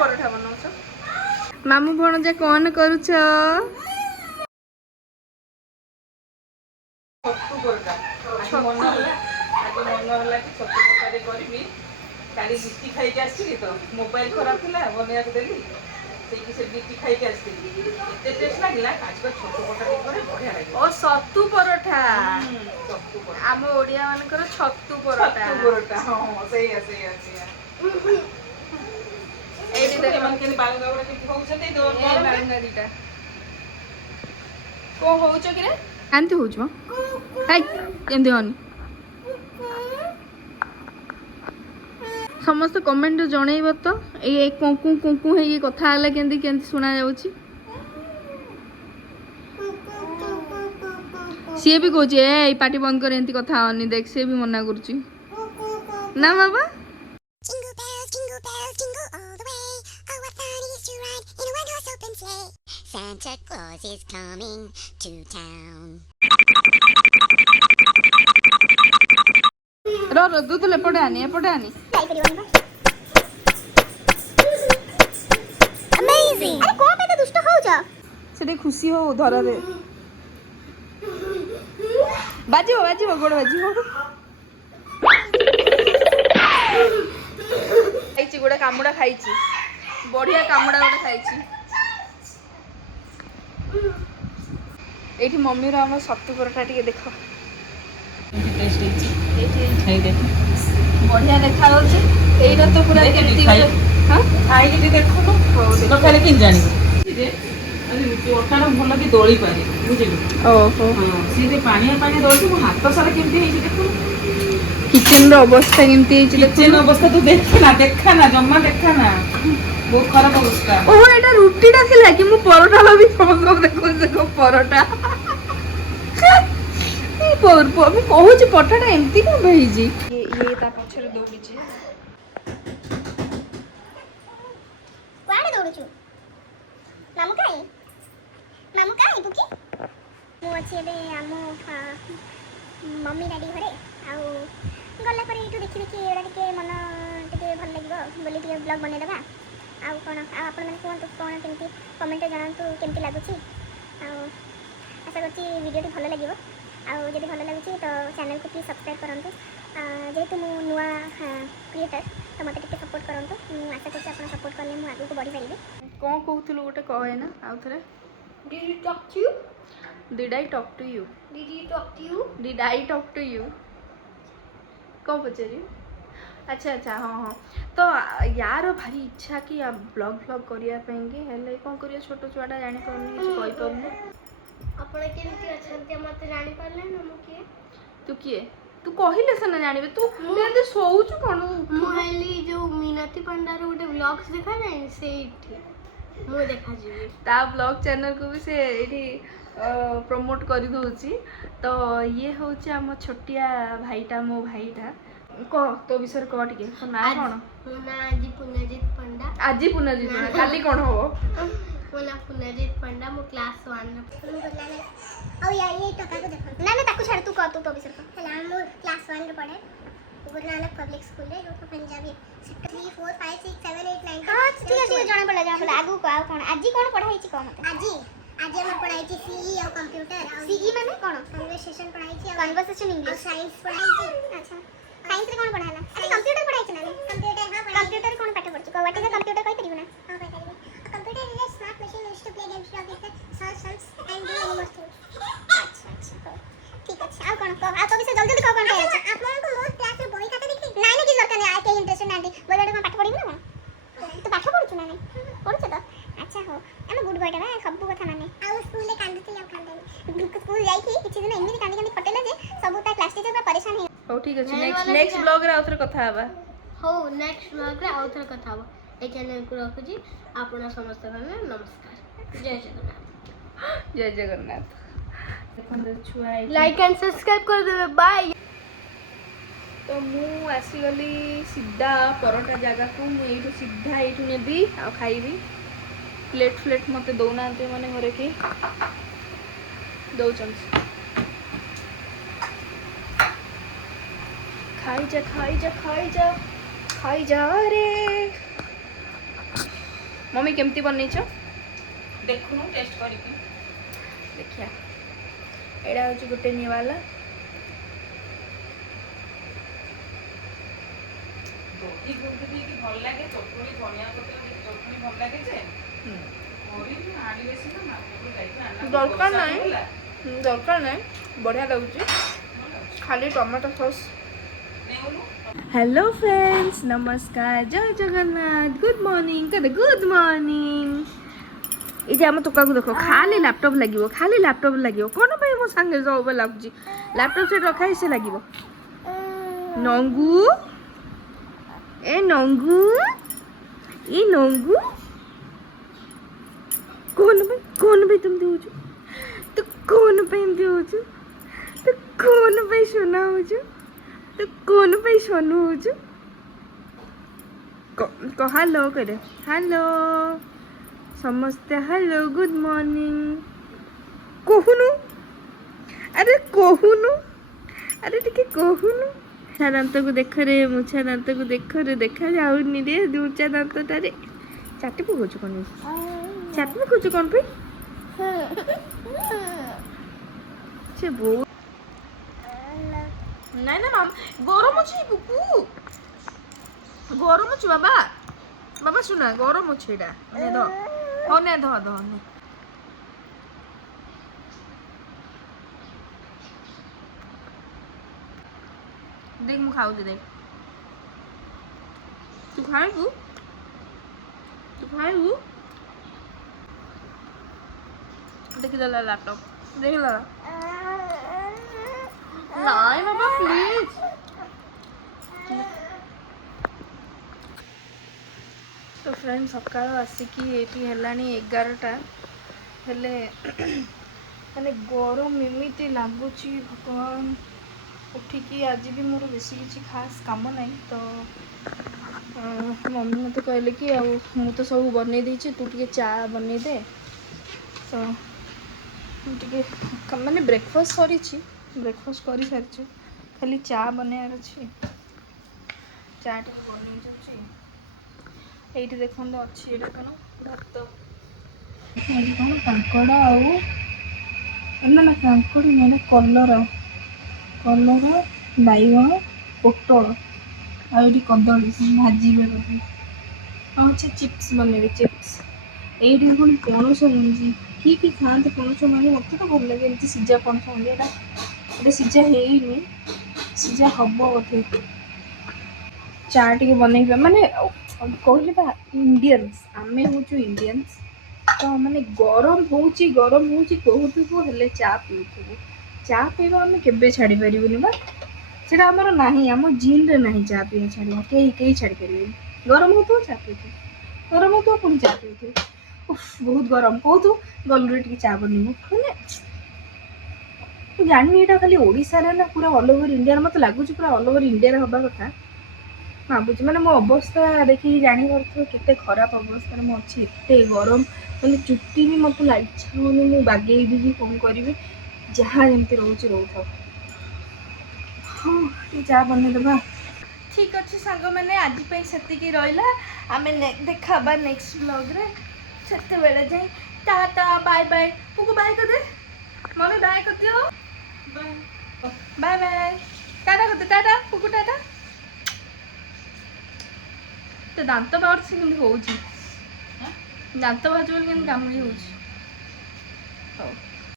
ପରଠା ବନଉଛ? ମାମୁ ଭଣଜା କଣ କରୁଛ? ଛତୁ ପରଟା ଆଜି ମନ ହେଲା କି ଛତୁ ତରକାରୀ କରିବି। କାଲି ଲିଟି ଖାଇକି ଆସିଥିଲି ତ ମୋବାଇଲ ଖରାପ ଥିଲା ବନେଇବାକୁ ଦେଲି ସେଇଠି ସେ ଲିଟି ଖାଇକି ଆସିଥିଲି ଏତେ ଟେଷ୍ଟ ଲାଗିଲା। ଆଜି ଛତୁ ପରଟା ଟିକେ କରେ ବଢିଆ ଲାଗିବ। ଓ ସତୁ ପରଠା ଛତୁ ପରଟା ଆମ ଓଡିଆ ମାନଙ୍କର ଛତୁ ପରଟା। ଛତୁ ପରଟା ହଁ ସେଇଆ ସେଇଆ ସେଇଆ। ଏଇଠି ଦେଖ ଏମାନେ କେମିତି ବାଳୁଙ୍ଗା ଗୁଡା କେମିତି ହଉଛନ୍ତି ଏ ବାଳୁଙ୍ଗା ଦିଟା କଣ ହଉଛ କିରେ? ଏମିତି ହଉଛୁ ମ ଏମିତି ହନି। ସମସ୍ତେ କମେଣ୍ଟରେ ଜଣେଇବ ତ ଏଇ କୁଙ୍କୁ କୁଙ୍କୁ ହେଇକି କଥା ହେଲେ କେମିତି କେମିତି ଶୁଣା ଯାଉଛି। ସିଏ ବି କହୁଛି ଏଇ ପାଟି ବନ୍ଦ କରି ଏମିତି କଥା ହନି। ଦେଖ ସିଏ ବି ମନା କରୁଛି ନା ବାବା। Jingle bells, all the way. Oh, what fun it is to ride in a one-horse open sleigh. Santa Claus is coming to town. ର ଦୁଦୁଲ ଏପଟେ ଆନି Amazing! ଆରେ କଣ ପାଇଁ ଦୁଷ୍ଟ ହଉଛ? ସେ ଟିକେ ଖୁସି ହଉ ଧରରେ ବାଜିବ ଗୋଡ଼ ବାଜିବ। ଖାଇଛି ଗୋଟେ କାମୁଡ଼ା ଖାଇଛି ବଢିଆ କାମୁଡ଼ା ଗୋଟେ ଖାଇଛି। ଏଇଠି ମମିର ଆମ ସତୁ ପରଟା ଟିକେ ଦେଖ ବଢିଆ ଦେଖାଯାଉଛି। ଏଇଟା ତ ପୁରା କେମିତି ଖାଇକି ଟିକେ ଦେଖୁନୁ ଖାଲି କେମିତି ଜାଣିବୁ ଅଟାର ଭଲ କି ଦୋଳି ପାରେ ବୁଝିଲୁ। ଓହୋ ସିଏ ପାଣିଆ ଦଉଛି ମୋ ହାତ ସାରା କେମିତି ହେଇଛି ଦେଖୁନୁ। କିଚେନର ଅବସ୍ଥା କେମିତି ହେଇଛି କିଚେନ ଅବସ୍ଥା ତୁ ଦେଖାନା ଜମା ଦେଖାନା ବହୁତ ଖରାପ ଅବସ୍ଥା। ଓହୋ ଏଇଟା ରୁଟିଟା ଥିଲା କି ମୁଁ ପରଟା ଭାବି ସମସ୍ତଙ୍କୁ ଦେଖୁଛି ଦେଖ ପରଟା। ମୁଁ କହୁଛି ପରଟାଟା ଏମିତି କଣ ହେଇଛି। ଇଏ ତା ପଛରେ ଦୌଡ଼ିଛି। କୁଆଡ଼େ ଦୌଡୁଛୁ? ମାମୁ କାଇଁ ବୁକି? ମୁଁ ଅଛି ଏବେ ଆମ ମମି ଡାଡି ଘରେ। ଆଉ ଗଲା ପରେ ଏଇଠୁ ଦେଖି ଏଇଟା ଟିକେ ମନ ଟିକେ ଭଲ ଲାଗିବ ବୋଲି ଟିକେ ବ୍ଲଗ୍ ବନେଇଦେବା। ଆଉ କ'ଣ ଆଉ ଆପଣମାନେ କୁହନ୍ତୁ କ'ଣ କେମିତି କମେଣ୍ଟରେ ଜଣାନ୍ତୁ କେମିତି ଲାଗୁଛି। ଆଉ ଆଶା କରୁଛି ଭିଡ଼ିଓଟି ଭଲ ଲାଗିବ। ଆଉ ଯଦି ଭଲ ଲାଗୁଛି ତ ଚ୍ୟାନେଲକୁ ପ୍ଲିଜ୍ ସବସ୍କ୍ରାଇବ୍ କରନ୍ତୁ। ଯେହେତୁ ମୁଁ ନୂଆ କ୍ରିଏଟର୍ ତ ମୋତେ ଟିକେ ସପୋର୍ଟ କରନ୍ତୁ। ମୁଁ ଆଶା କରୁଛି ଆପଣ ସପୋର୍ଟ କଲେ ମୁଁ ଆଗକୁ ବଢ଼ିପାରିବି। କ'ଣ କହୁଥିଲୁ ଗୋଟେ କହେ ନା ଆଉ ଥରେ। Did you talk to you? Did I talk to you? Did he talk to you? Did I talk to you? କ'ଣ ପଚାରିବୁ? ଆଚ୍ଛା ହଁ ତ ୟାର ଭାରି ଇଚ୍ଛା କି ବ୍ଲଗ୍ କରିବା ପାଇଁକି ହେଲେ କ'ଣ କରିବା ଛୋଟ ଛୁଆଟା ଜାଣିପାରୁନି କିଛି କହିପାରୁନି। ଆପଣ କେମିତି ଅଛନ୍ତି ମୋତେ ଜାଣିପାରିଲେ ନା ମୁଁ କିଏ? ତୁ କିଏ? ତୁ କହିଲେ ସିନା ଜାଣିବେ। ତୁ ଏମିତି ଶୋଉଛୁ କ'ଣ? ମୁଁ ହେଲି ଯୋଉ ମିନତି ପଣ୍ଡାର ଗୋଟେ ବ୍ଲଗ୍ସ ଦେଖାଯାଏନି ସେଇଠି ମୁଁ ଦେଖାଯିବି। ତା ବ୍ଲଗ୍ ଚ୍ୟାନେଲକୁ ବି ସେ ଏଇଠି ପ୍ରମୋଟ କରିଦେଉଛି। ତ ଇଏ ହେଉଛି ଆମ ଛୋଟିଆ ଭାଇଟା ମୋ ଭାଇଟା। କହ ତୋ ବିଷୟରେ କହ ଟିକେ। ତୋ ନାଁ କ'ଣ? ମୋ ନାଁ ଆଜି ପୁନଜିତ ପଣ୍ଡା। ଆଜି ପୁନଜିତ ପଣ୍ଡା କାଲି କ'ଣ ହବ? ମୋ ନାଁ ପୁନଜିତ ପଣ୍ଡା। ମୁଁ କ୍ଲାସ୍ 1ରେ ଆଉ ଏଇ ଟକାକୁ ଦେଖନ୍ତୁ ନା ତାକୁ ଛାଡ଼ ତୁ କହ ତୁ ତୋ ବିଷୟରେ କହ। ହେଲା ମୁଁ କ୍ଲାସ୍ 1ରେ ପଢ଼େ ଗୁରୁ ନାନକ ପବ୍ଲିକ ସ୍କୁଲରେ ଯୋଉଟା ପଞ୍ଜାବୀ 3 4 5 6 7 8 9 ହଁ ଠିକ୍ ଅଛି ଜଣାପଡ଼ିଲା ଆଗକୁ ଆଉ କ'ଣ ଆଜି କ'ଣ ପଢ଼ା ହେଇଛି କହ ମୋତେ। ଆଜି ଆମର ପଢ଼ା ହେଇଛି ସିଇ ଆଉ କମ୍ପ୍ୟୁଟର। ସିଇ ମାନେ କ'ଣ? କନଭରସେସନ ପଢ଼ା ହେଇଛି ଆଉ କନଭରସେସନ ଇଂଲିଶ ସାଇନ୍ସ ପଢ଼ା ହେଇଛି। ଆଚ୍ଛା ସାଇନ୍ସରେ କ'ଣ ପଢ଼ା ହେଲା? ଆଜି କମ୍ପ୍ୟୁଟର ପଢ଼ା ହେଇଛି ନା କମ୍ପ୍ୟୁଟର କ'ଣ ପାଠ ପଢ଼ିଛୁ କହ ଟିକେ କମ୍ପ୍ୟୁଟର କହିପାରିବୁ ନା? ହଁ କହିପାରିବି। Computer is a smart machine used to play games with solve sums and do any more things. ଆଚ୍ଛା ହଉ ଠିକ୍ ଅଛି ଆଉ କ'ଣ କହ ଆଉ ତୋ ବିଷୟରେ ଜଲ୍ଦି କହ କ'ଣ କହିବା ଅଛି? ଆପଣଙ୍କୁ ମୋ କ୍ଲାସରେ ବହି ଖାତା ଦେଖି ନାଇଁ କିଛି ଦରକାର ନାହିଁ ଆଉ କେହି ଇଣ୍ଟରେଷ୍ଟ ନାହାନ୍ତି ବହି ଗୋଟେ କ'ଣ ପାଠ ପଢ଼ିବୁ ନା କ'ଣ? ତୁ ପାଠ ପଢ଼ୁଛୁ ନା ନାହିଁ? ପଢ଼ୁଛୁ ତ ଆଚ୍ଛା ହଉ ଆମେ ଗୁଡ୍ ବୟଟା ବା ସବୁ କଥା ମାନେ ଆଉ ସ୍କୁଲରେ କାନ୍ଦୁଥିଲି ଆଉ କାନ୍ଦେନି ସ୍କୁଲ ଯାଇକି କିଛି ଦିନ ଏମିତି କାନ୍ଦି ଫଟେଇଲା ଯେ ସବୁ ତା କ୍ଲାସ୍ ଟିଚର ପୁରା ପରେଶାନ ହେଇ। ହଉ ଠିକ୍ ଅଛି ନେକ୍ସଟ ବ୍ଲଗ୍ରେ ଆଉ ଥରେ କଥା ହେବା। ହଉ ନେକ୍ସଟ ବ୍ଲଗ୍ରେ ଆଉ ଥରେ କଥା ହବ। এই ଚ୍ୟାନେଲକୁ ରଖୁଛି ଆପଣ ସମସ୍ତେ ଭାବେ ନମସ୍କାର ଜୟ ଜଗନ୍ନାଥ ଦେଖନ୍ତୁ ଛୁଆ ଲାଇକ୍ ଆଣ୍ଡ ସବସ୍କ୍ରାଇବ୍ କରିଦେବେ ବାଏ। ତ ମୁଁ ଆସିଗଲି ସିଧା ପରଟା ଜାଗାକୁ। ମୁଁ ଏଇଠୁ ସିଧା ଏଇଠୁ ନେବି ଆଉ ଖାଇବି। ପ୍ଲେଟ୍ ମୋତେ ଦେଉନାହାନ୍ତି ମାନେ ଘରେ କେହି ଦେଉଛନ୍ତି। ଖାଇଯା ରେ मम्मी केमती बनईछ देखुनु टेस्ट करके देखिया एड़ा हूँ गोटे निवाला दही गुंडी ଦେଇକି ଭଲ ଲାଗେ ଚଟଣି ଧନିଆ ପତ୍ର ଦେଇକି ଚଟଣି ଭଲ ଲାଗେ ଯେ କରିବି ଆଣିବେ ସିନା ମାର୍କେଟରୁ ଯାଇକି ଆଣିବା ଦରକାର ନାହିଁ ବଢ଼ିଆ ଲାଗୁଛି ଖାଲି ଟମାଟୋ ସସ୍ हेलो फ्रेंड्स नमस्कार जय जगन्नाथ गुड मॉर्निंग कदे गुड मॉर्निंग ये आम टोका को देखो खाली लैपटॉप लगे कौन भाई मो सांगे सब लगुच लैपटॉप से रखाई से लगे नंगू ए नंगू ये नंगू कौन भाई तुम देउछ तो कौन भाई देउछ तो कौन भाई सुना होछ तो कौन भाई सोनू होछ को हेलो करे हेलो समस्ते हेलो गुड मॉर्निंग कहूनु अरे टिके कहूनु मुछा दांत को देख रे मुछा दांत को देख रे देखा जाऊनी रे दूचा दांत टारे चाटी पकोछ कोन चाटी पकोछ कोन पे से बहुत ना ना माम गरम अछि बुकु गरम अछि बाबा बाबा सुना गरम अछि एडा ने ध हो ने ध ने देख मु खाऊ दे देख तू खाएबू देख ला लैपटॉप देख ला नहीं बाबा प्लीज तो फ्रेंड सकाळ आसिकी एटी हेलानी 11टा हेले माने गरम एमती लगुची भगवान उठिकी आज भी मोर बेसी किसी खास काम नहीं तो मम्मी मत कहले कि मु तो सब बनै देछि तू टिके चा बनै दे तो माने ब्रेकफास्ट कर सारी खाली चा बनार अच्छी चाटा बन ये देखो अच्छी ये कौन भात कौन कांकड़ ना कांकड़ मैंने कलर बैगण पोटल आई कदली भाजबे अच्छा चिप्स बनइबे चिप्स ये कौन पणस मुझे कि खाते पणस माने मत तो भल लगे एमती सीजा पणस मुझे ये सीजा है सीजा हम बोधे चा टे बनइबा माने कहले बा इंडियंस आमे हूँ इंडियंस तो माने गरम होची कहूथु हेले चा पीउथु चा पीवा आम केबे छाड़ी पारिबुनि बा सेटा हमर नाही हम जीन रे नाही चा पीवा छाड़िया कई छाड़ी पारिबुनि गरम हो तो चा पीउथु गरम हो तो पुणी चा पीउथु उफ बहुत गरम कहूथु गलरे टिके चा बनिबु माने जानी एटा खाली ओडिसा रे ना पूरा ऑल ओवर इंडिया रे मत लागुच पूरा ऑल ओवर इंडिया रे हबा कथा भावुची माने मो अवस्था देखी जानी करथो केते खराब अवस्था रे मो अछि एते गरम माने चुट्टी भी मत इच्छा होनी मु बागेई भी फोन करिवे जहाँ जमती रोच था हाँ चा बन देवा ठीक अच्छे सांग मैंने आज से रहा आम देखा नेक्स्ट ब्लॉग रे से बेले जाए टाटा बाय बाय पुकु बाय कर दे मम्मी बाय कर दियो बाय बाय टाटा कर दे टाटा पुकु टाटा तो दांत बाहर से हो दांत बाजू कामुड़ी हो